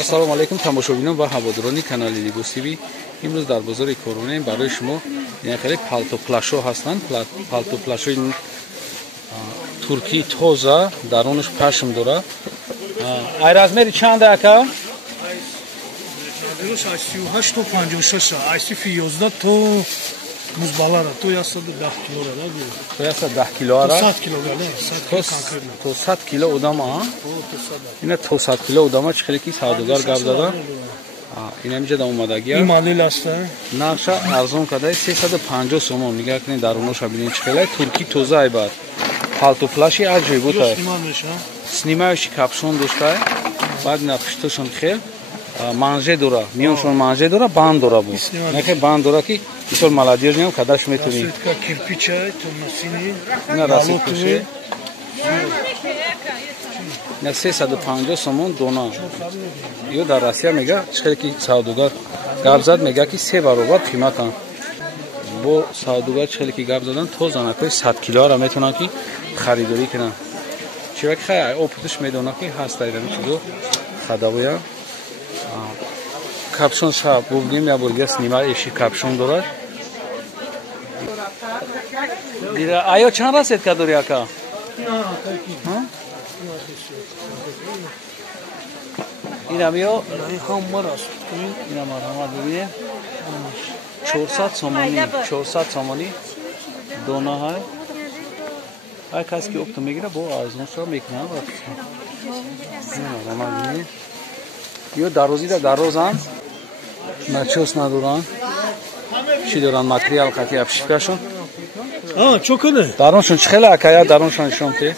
ассалому алайкум тамошобинон ва ҳаводорони канали Libos TV. имрӯз дар бозори Коронаем барои шумо хеле палтоплашо ҳастанд. Палтоплашои туркӣ тоза, дарунаш пашм дорад. Ай размери чанд ака? 38 то 56, айси фиёзда то музбалара, то 10 кило да. То 10 кило ара? 100 кило да, 100 кило конкретно. То 100 кило одама? Ина то 100 кило одама чӣ хеле ки савдогар гап зада? ин ҳамиҷада омадагия. Ин модел аст. Нарша арзон кадаи 350 сомон. Нигоҳ кунед даруноша бинед чӣ хеле туркӣ тоза айбар. Палтоплаши аҷоиб буд. Снимающий капшон дошта. Баъд на пиштошон хел манже дора, миёншон манже дора, банд дора буд. Нахе банд дора ки исол молодежням кадаш метунӣ. Расетка кирпичай, то масини. Ина расеткаше. На 350 сомон дона. Ё дар Россия мега чӣ хеле ки савдогар гап зад мега ки 3 баробар қиматан. Бо савдогар чӣ хеле ки гап задан то занакои 100 килоара метавонанд ки харидорӣ кунанд. Чивак хай опытуш медонад ки ҳаст айдами чизо хадавоя. Капшон ша бубнем я бургия снимай эши капшон дорад. Дира айо чанд расетка дори ака? Ина биё ина марҳамат бибинем 400 сомонӣ дона ҳай. Ай касе ки опто мегира бо арзоншо мекунад. ё дарозида дарозанд. Начос надоранд. Чӣ доранд? Материал қати обшивкашон. Чо куне? Даруншон чӣ хеле акая даруншон нишон те?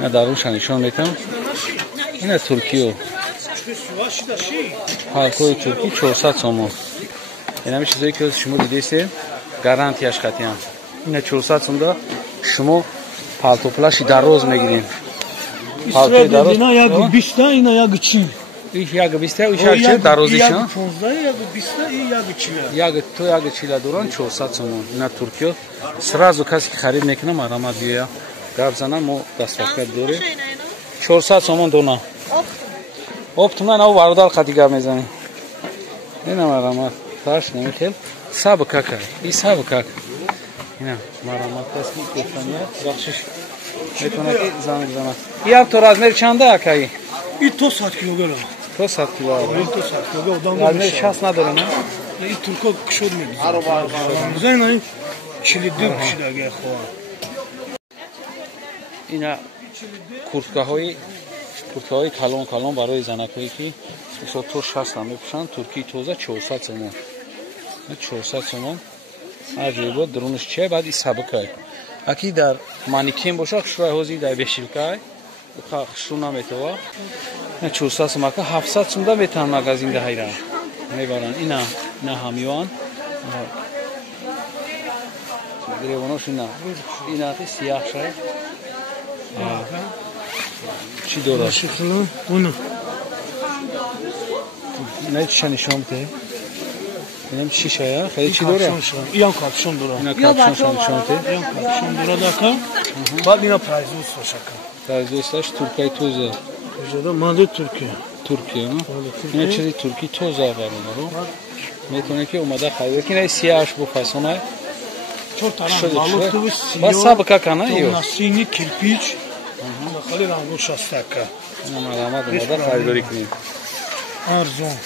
Я даруншон нишон метам. Ина туркиё. Ҳалқои туркӣ 400 сомон. Ин ҳами чизое ки шумо дидесед гарантияш қатиям. Ина 400 сомда шумо палтоплаши дароз мегирем. Палтои дароз ина як 20, ина як 40. Як 20, як дарозиша. Як 15, як 20 и як 40. Як то як 40 доран 400 сомон. Ина туркиё. Сразу касе ки харид мекуна марҳамат биёя. Гап зана мо дастфакат дорем. 400 сомон дона. Оптуман ав бародар қати гап мезанем. Ина марҳамат. Таш намихел. Саб кака. И саб как. Ина марҳамат касе ки гуфтаният бахшиш метавонад ки занг занад. Як то размер чанда акаи? И то 100 килограмм. То 100 килограмм. И то 100 килограмм. Размер 60 надорем, а? И турко кушод мебизад. Зайна 42 кушидага хоҳад. Ина курткаҳои калон барои занакое ки исо то 60 мепушанд. Туркии тоза 400 сомон. 400 сомон. Аҷоибот дурунаш чия баъд и сабукай. Аки дар манекен боша хушрой ҳози дар бешилкай. Хушру наметова. 400 сомон ака 700 сомда метан магазин даҳира. Мебаранд. Ина ҳамиён. Гревонош ина ки сияҳ шай. Чӣ дорад? Ина чиша нишон те? Инам чӣ шая? Хеле чӣ дорад? Ин капшон дорад. Ина капшон нишон те? Ин капшон дорад ака. Баъд ина производствош ака. Производствош туркаи тоза. Тоза модель Туркия. Туркия, ну? Ина чизи турки тоза бародаро. Метавонед ки омада хайр. Ина сияҳаш бо фасонай. Ба саб какана ё? Насини кирпич. Хали рангош аст ака. Ина марҳамат омада хайрдорӣ кунед. Арзон.